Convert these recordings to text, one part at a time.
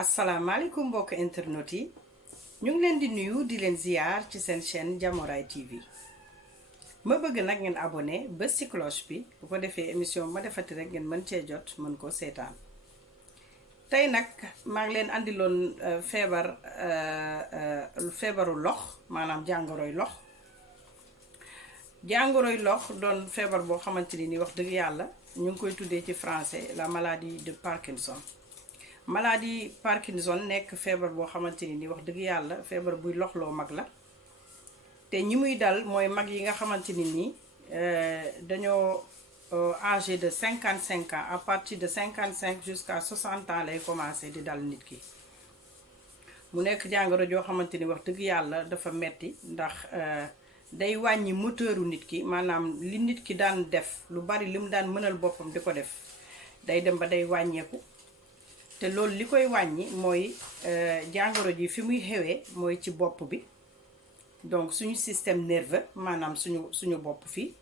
asalaamaaleykum mbokk internet yi ñu ngi leen di nuyu di leen ziar ci seen chaîne Diamouraye TV ma bëgg nag ngeen abonné ba ci cloche bi bu ko defee émission ma defati rek ngeen mën cee jot mën ko seetaan tey nag maa ngi leen andiloon feebaru lox maanaam jàngoroy lox doon feebar boo xamante ni wax dëgg yàlla ñu ngi koy tuddee ci français la maladie de Parkinson. Maladie Parkinson nekk feebar boo xamante ni wax dëgg yàlla feebar buy loxloo mag la te ñi muy dal mooy mag yi nga xamante ni dañoo âgé de 55 ans à partir de 55 jusqu'à 60 ans lay commencé di dal nit ki mu nekk jàngoro joo xamante ni wax dëgg yàlla dafa metti ndax day wàññi moteuru nit ki maanaam li nit ki daan def lu bari li mu daan mënal boppam di ko def day dem ba day wàññeeku te loolu li koy wàññi mooy jàngoro ji fi muy xewee mooy ci bopp bi donc suñu système nerveux maanaam suñu bopp fii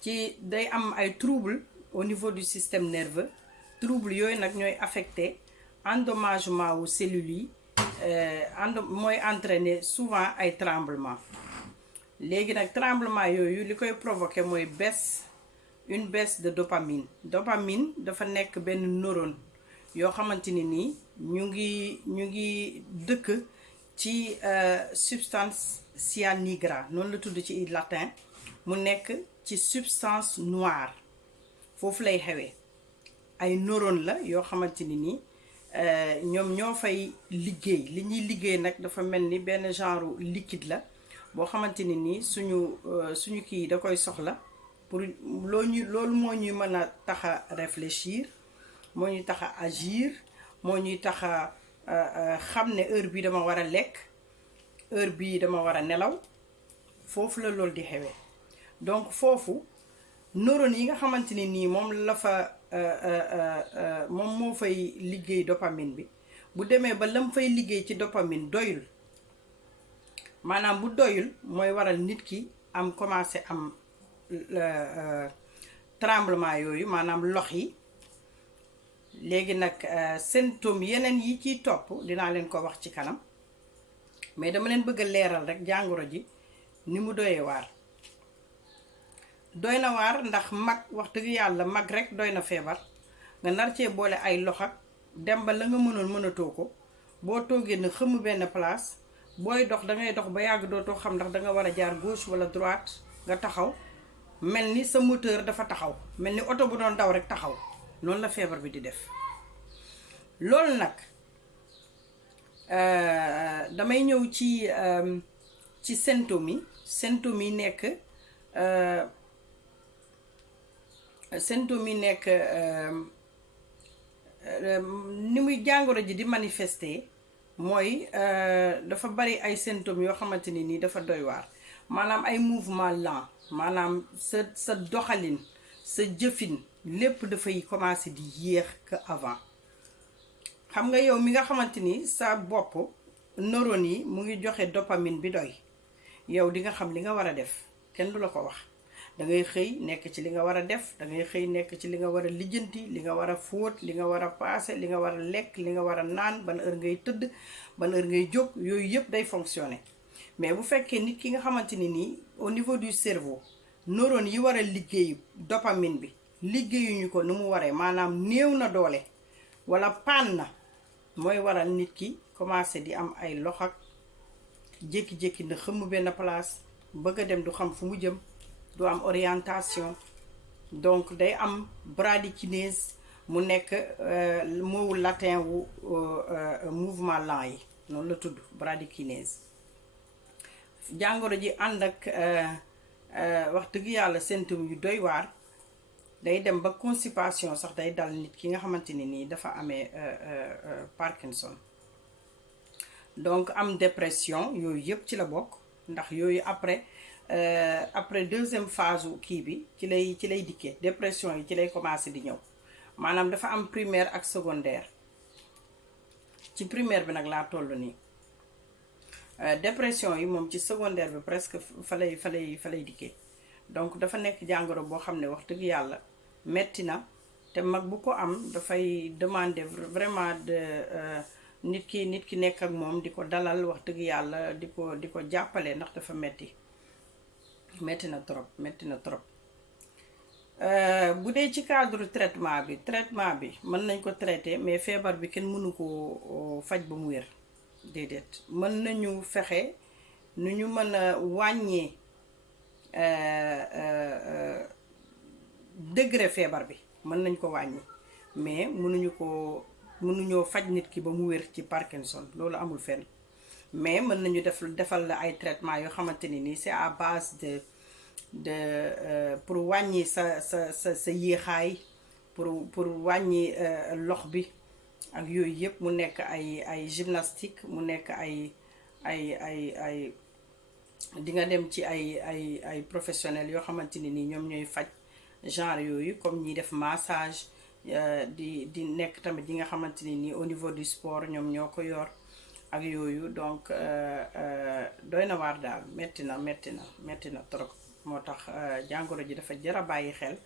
ci day am ay trouble au niveau du système nerveux trouble yooyu nag ñooy affecté endommagement wu cellules yi mooy entraîner souvent ay tremblement léegi nag tremblement yooyu li koy provoqué mooy une baisse de dopamine dafa nekk benn neurone yoo xamante ni ñu ngi dëkk ci substance cyanidra noonu la tudd ci latin mu nekk ci substance noire foofu lay xewee ay neurone la yoo xamante ni ñoom ñoo fay liggéey li ñuy liggéey nag dafa mel ni benn genre liquide la boo xamante ni suñu kii da koy soxla pour loolu moo ñuy mën a tax a réfléchir moo ñuy tax a agir moo ñuy tax a xam ne heure bii dama war a lekk heure bii dama war a nelaw foofu la loolu di xewee donc foofu neurones yi nga xamante ni nii moom la fa moom moo fay liggéey dopamine bi bu demee ba lam fay liggéey ci dopamine doyul maanaam bu doyul mooy waral nit ki am commencé am tremblement yooyu maanaam lox yi léegi nag symptômes yeneen yi ciy topp dinaa leen ko wax ci kanam mais dama leen bëgg a leeral rek jàngoro ji ni mu doyee waar doy na waar ndax mag wax dëgg yàlla mag rek doy na feebar nga nar cee boole ay lox ak dem ba la nga mënoon mënatoo ko boo toogee na xëmm benn place booy dox dangay dox ba yàgg dootoo xam ndax danga war a jaar gauche wala droite nga taxaw mel ni sa moteur dafa taxaw mel ni oto bu doon daw rek taxaw noonu la feebar bi di def loolu nag damay ñëw ci symptômes yi nekk ni muy jàngoro ji di manifester mooy dafa bari ay symptômes yoo xamante ni dafa doy waar maanaam ay mouvement lent maanaam sa doxalin sa jëfin lépp dafay commencer di yéex que avant xam nga yow mi nga xamante ni sa bopp neurones yi mu ngi joxe dopamine bi doy yow di nga xam li nga war a def kenn du la ko wax dangay xëy nekk ci li nga war a def dangay xëy nekk ci li nga war a lijjanti li nga war a fóot li nga war a paase li nga war a lekk li nga war a naan ban heure ngay tëdd ban heure ngay jóg yooyu yëpp day fonctionner mais bu fekkee nit ki nga xamante ni au niveau du cerveau neurones yi war a liggéey dopamine bi liggéeyuñu ko nu mu waree maanaam néew na doole wala paan na mooy waral nit ki commencé di am ay lox ak jékki-jékki na xëmm benn place bëgg a dem du xam fu mu jëm du am orientation donc day am bradykinèse mu nekk moowu latin wu mouvement lent yi noonu la tudd bradykinèse jàngoro ji ànd ak wax dëgg yàlla symptômes yu doy waar day dem ba constipation sax day dal nit ki nga xamante ni dafa amee Parkinson donc am dépression yooyu yëpp ci la bokk ndax yooyu après deuxième phase kii bi ci lay dikkee dépression yi ci lay commencé di ñëw maanaam dafa am primaire ak secondaire ci primaire bi nag laa toll nii dépression yi moom ci secondaire bi presque fa lay dikkee donc dafa nekk jàngoro boo xam ne wax dëgg yàlla metti na te mag bu ko am dafay demander vraiment de nit ki nekk ak moom di ko dalal wax dëgg yàlla di ko jàppale ndax dafa metti na trop metti na trop. Bu dee ci cadre traitement bi mën nañ ko traiter mais feebar bi kenn mënu ko faj ba mu wér déedéet. mën nañu fexe nu ñu mën a wàññee degré feebar bi mën nañ ko wàññi mais mënuñoo faj nit ki ba mu wér ci Parkinson, loolu amul fenn. mais mën nañu defal la ay traitement yoo xamante ni nii c'est à base de pour wàññi sa yéexaay, pour wàññi lox bi ak yooyu yëpp. mu nekk ay gymnastique, mu nekk ay di nga dem ci ay professionnels yoo xamante ni nii ñoom ñooy faj genre yooyu, comme ñiy def massage. di nekk tamit yi nga xamante ni nii au niveau du sport ñoom ñoo ko yor ak yooyu. donc doy na waar daal, metti na trop. moo tax jàngoro ji dafa jar a bàyyi xel.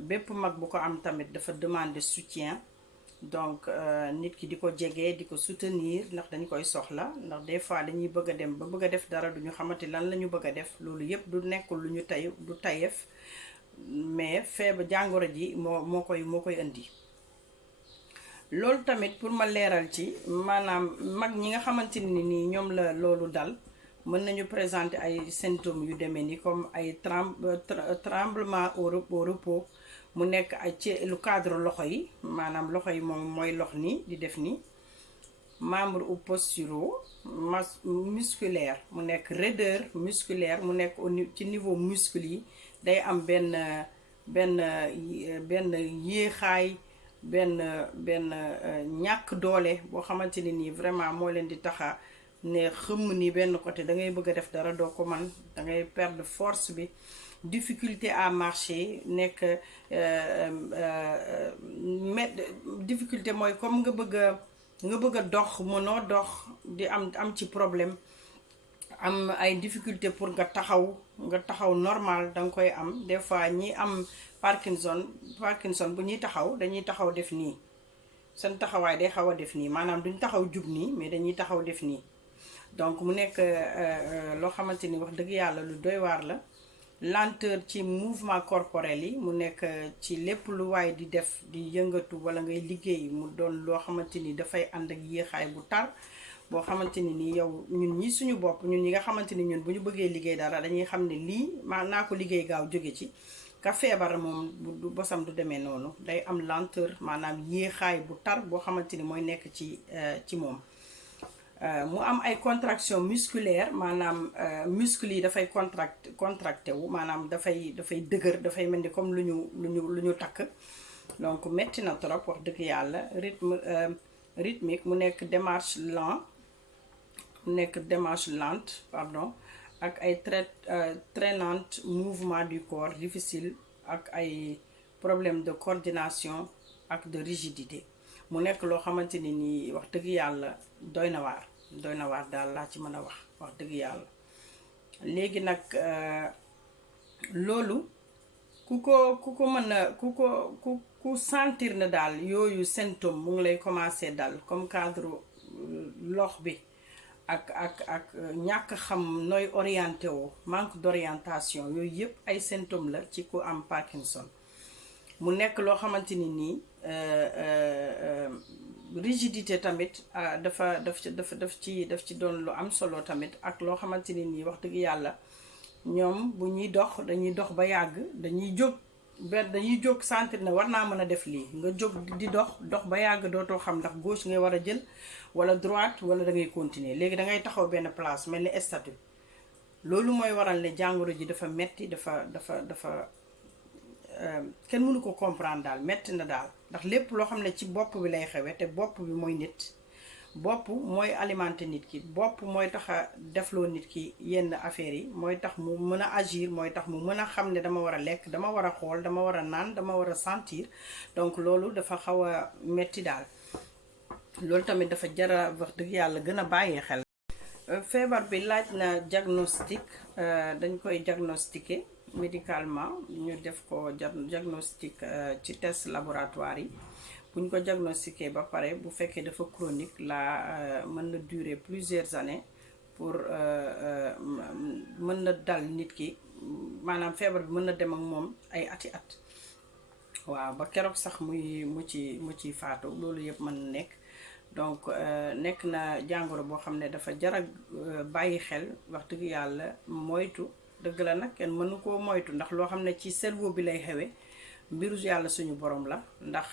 bépp mag bu ko am tamit dafa demander soutien. donc nit ki di ko jege, di ko soutenir ndax dañ koy soxla. ndax des fois dañuy bëgg a dem ba bëgg a def dara duñu xamante lan la ñu bëgg a def. loolu yépp du nekkul lu ñu du tayef, mais feebar jàngoro ji moo koy indi. loolu tamit pour ma leeral ci maanaam mag ñi nga xamante ni nii ñoom la loolu dal, mën nañu présenter ay symptômes yu demee ni comme ay tremblement au repos. mu nekk ay ci lu cadre loxo yi, maanaam loxo yi moom mooy lox nii di def nii. membre ou posturaux musculaire, mu nekk raideur musculaire, mu nekk ci niveau muscle yi day am benn yéexaay, benn ñàkk doole boo xamante ni nii vraiment moo leen di taxa ne xëmm ni benn côté da ngay bëgg a def dara doo ko man, da ngay perdre force bi. difficulté à marcher, nekk difficulté mooy comme nga bëgg a dox mënoo dox, di am ci problème, am ay difficulté pour nga taxaw normal danga koy am. des fois ñi am Parkinson bu ñuy taxaw dañuy taxaw def nii, seen taxawaay day xaw a def nii, maanaam duñ taxaw jub nii mais dañuy taxaw def nii. donc mu nekk loo xamante ni wax dëgg yàlla lu doy waar la. lenteur ci mouvement corporel yi, mu nekk ci lépp lu waay di def, di yëngatu wala ngay liggéey, mu doon loo xamante ni dafay ànd ak yéexaay bu tar boo xamante ni nii yow ñun ñi suñu bopp, ñun ñi nga xamante ni ñun bu ñu bëggee liggéey dara dañuy xam ne lii naa ko liggéey gaaw jóge ci. ka feebar moom du bosam du demee noonu, day am lenteur, maanaam yéexaay bu tar boo xamante ni mooy nekk ci moom. mu am ay contraction musculaire, maanaam muscle yi dafay contracté wu, maanaam dafay dëgër, dafay mel ni comme lu ñu takk. donc metti na trop wax dëgg yàlla. rythmique, mu nekk démarche lente pardon, ak ay très lente mouvement du corps difficile, ak ay problème de coordination ak de rigidité. mu nekk loo xamante ni nii wax dëgg yàlla doy na waar daal laa ci mën a wax dëgg yàlla. léegi nag loolu ku ko mën a ku sentir na daal yooyu symptôme mu ngi lay commencer dal, comme cadre lox bi ak ñàkk xam nooy orienté woo, manque d'orientation, yooyu yëpp ay symptômes la ci ku am Parkinson. mu nekk loo xamante ni nii rigidité tamit daf ci doon lu am solo tamit, ak loo xamante ni nii wax dëgg yàlla ñoom bu ñuy dox dañuy dox ba yàgg dañuy jóg sentir ne war naa mën a def lii, nga jóg di dox ba yàgg dootoo xam ndax gauche ngay war a jël wala droite wala da ngay continuer. léegi da ngay taxaw benn place mel ni statue. loolu mooy waral ne jàngoro ji dafa metti, dafa kenn mënu ko comprendre daal, metti na daal. ndax lépp loo xam ne ci bopp bi lay xewe, te bopp bi mooy nit, bopp mooy alimenter nit ki, bopp mooy tax a defloo nit ki yenn affaires yi, mooy tax mu mën a agir, mooy tax mu mën a xam ne dama war a lekk, dama war a xool, dama war a naan, dama war a sentir. donc loolu dafa xaw a metti daal. loolu tamit dafa jara wax dëgg yàlla gën a bàyyee xel. feebar bi laaj na diagnostic, dañ koy diagnostiquer médicalement ñu def ko diagnostic ci test laboratoire yi buñ ko diagnostiqué ba pare bu fekkee dafa chronique la mën na durer plusieurs années pour mën na dal nit ki maanaam feebar bi mën na dem ak moom ay ati at waaw ba keroog sax mu ci faatu loolu yëpp mën na nekk donc nekk na jàngoro boo xam ne dafa jar a bàyyi xel wax dëgg yàlla moytu dëgg la nag kenn mënu koo moytu ndax loo xam ne ci cerveau bi lay xewe mbiru yàlla suñu borom la ndax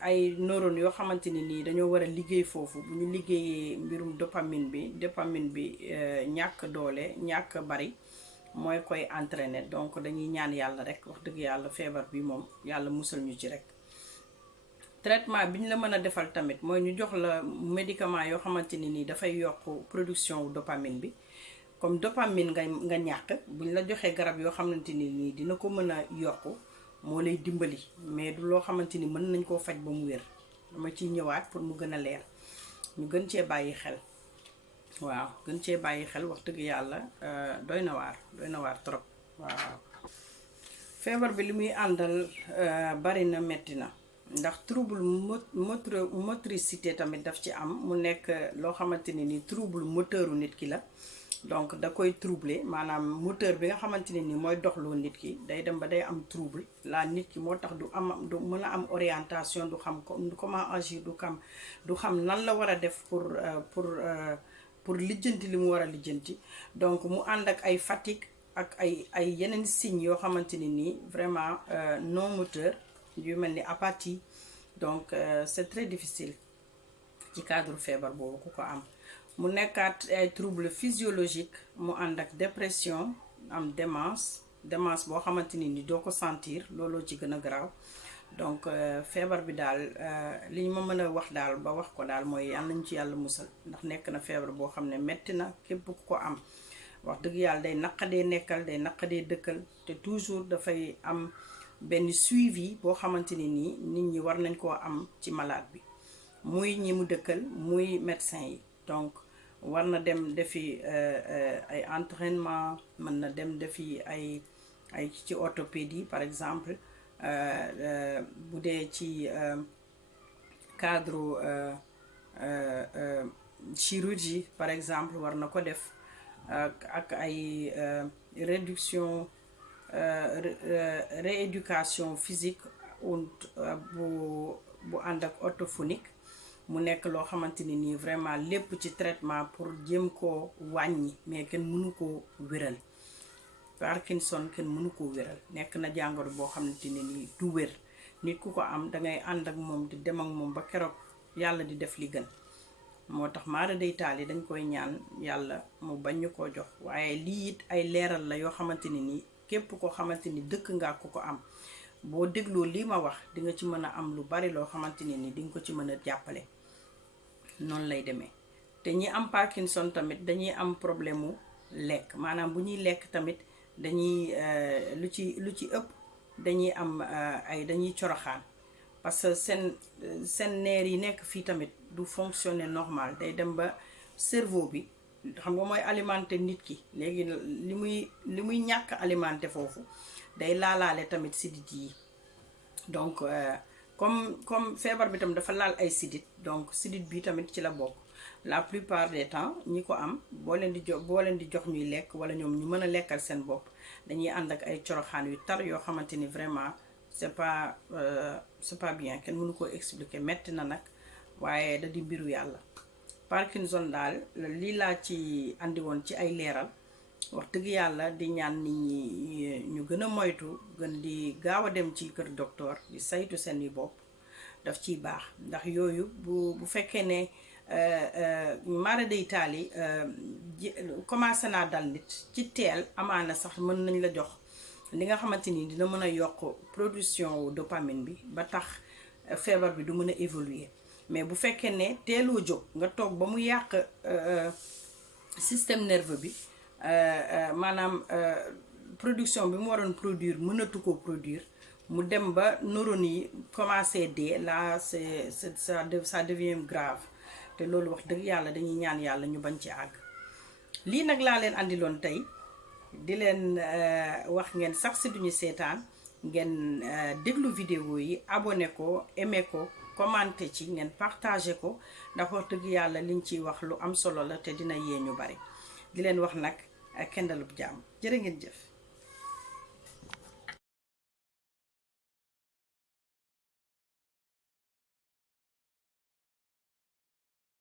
ay neurones yoo xamante ni nii dañoo war a liggéey foofu bu ñu liggéeyee mbirum dopamine bi ñàkk doole ñàkk bari mooy koy entraîner donc dañuy ñaan yàlla rek wax dëgg yàlla feebar bi moom yàlla musal ñu ci rek traitement bi ñu la mën a defal tamit mooy ñu jox la médicament yoo xamante ni nii dafay yokk production dopamine bi comme dopamine nga ñàkk bu ñu la joxee garab yoo xamante ni nii dina ko mën a yokk moo lay dimbali mais du loo xamante ni mën nañ koo faj ba mu wér dama ciy ñëwaat pour mu gën a leer ñu gën cee bàyyi xel waaw gën cee bàyyi xel wax dëgg yàlla doy na waar trop waaw feebar bi li muy àndal bari na metti na ndax trouble motricité tamit daf ci am mu nekk loo xamante ni trouble moteuru nit ki la donc da koy troubler maanaam moteur bi nga xamante ne ni mooy doxloo nit ki day dem ba day am trouble la nit ki moo tax du mën a am orientation du xam comment agir du xam nan la war a def pour lijjanti li mu war a lijjanti donc mu ànd ak ay fatigue ak ay yeneen signes yoo xamante ne nii vraiment non moteur yu mel ni apathie donc c'est très difficile ci cadre feebar boobu ku ko am mu nekkaat ay trouble physiologique mu ànd ak dépression am démence boo xamante ni doo ko sentir looloo ci gën a garaaw donc feebar bi daal li ñu ma mën a wax daal ba wax ko daal mooy yàlla nañu ci yàlla musal ndax nekk na feebar boo xam ne metti na képp ku ko am wax dëgg yàlla day naqadee nekkal day naqadee dëkkal te toujours dafay am benn suivi boo xamante ni nii nit ñi war nañ koo am ci malade bi muy ñi mu dëkkal muy médecin yi donc war na dem defi ay entraînement mën na dem defi ay ci orthopédie par exemple bu dee ci cadre chirurgie par exemple war na ko def ak ay rééducation physique bu ànd ak orthophonique mu nekk loo xamante ni nii vraiment lépp ci traitement pour jéem koo wàññi mais kenn mënu koo wéral Parkinson kenn mënu koo wéral nekk na jàngoro boo xamante ni nii du wér nit ku ko am dangay ànd ak moom di dem ak moom ba keroog yàlla di def li gën moo tax maara day taal yi dañ koy ñaan yàlla mu bañ ñu koo jox waaye lii it ay leeral la yoo xamante ni nii képp koo xamante ni dëkk nga ku ko am boo dégloo lii ma wax di nga ci mën a am lu bari loo xamante ni di nga ko ci mën a jàppale noonu lay demee te ñi am Parkinson tamit dañuy am problème mu lekk maanaam bu ñuy lekk tamit dañuy lu ci ëpp dañuy am dañuy coroxaan parce que seen neer yi nekk fii tamit du fonctionner normal day dem ba cerveau bi xam nga mooy alimenter nit ki léegi li muy ñàkk alimenter foofu day laalaale tamit sidit yi donc comme feebar bi tam dafa laal ay sidit donc sidit bi tamit ci la bokk la plupart des temps ñi ko am boo leen di jox ñuy lekk wala ñoom ñu mën a lekkal seen bopp dañuy ànd ak ay coroxaan yu tar yoo xamante ni vraiment c'est pas bien kenn mënu koo expliquer metti na nag waaye da di mbiru yàlla Parkinson daal lii laa ci andi woon ci ay leeral wax dëgg yàlla di ñaan nit ñi ñu gën a moytu gën di gaaw a dem ci kër docteur di saytu seen i bopp daf ciy baax ndax yooyu bu fekkee ne mara day taali commencé naa dal nit ci teel amaana sax mën nañ la jox li nga xamante ni dina mën a yokk production dopamine bi ba tax feebar bi du mën a évoluer mais bu fekkee ne teeloo jóg nga toog ba mu yàq système nerveux bi maanaam production bi mu waroon produire mënatu ko produire mu dem ba neurones yi commencé dee là ça devient grave te loolu wax dëgg yàlla dañuy ñaan yàlla ñu bañ ci àgg lii nag laa leen andiloon tey di leen wax ngeen sax si duñu seetaan ngeen déglu vidéo yi abonné ko aimé ko commenté ci ngeen partagé ko ndax wax dëgg yàlla liñ ciy wax lu am solo la te dina yee ñu bari di leen wax nag kendalub jàmm jërë ngeen jëf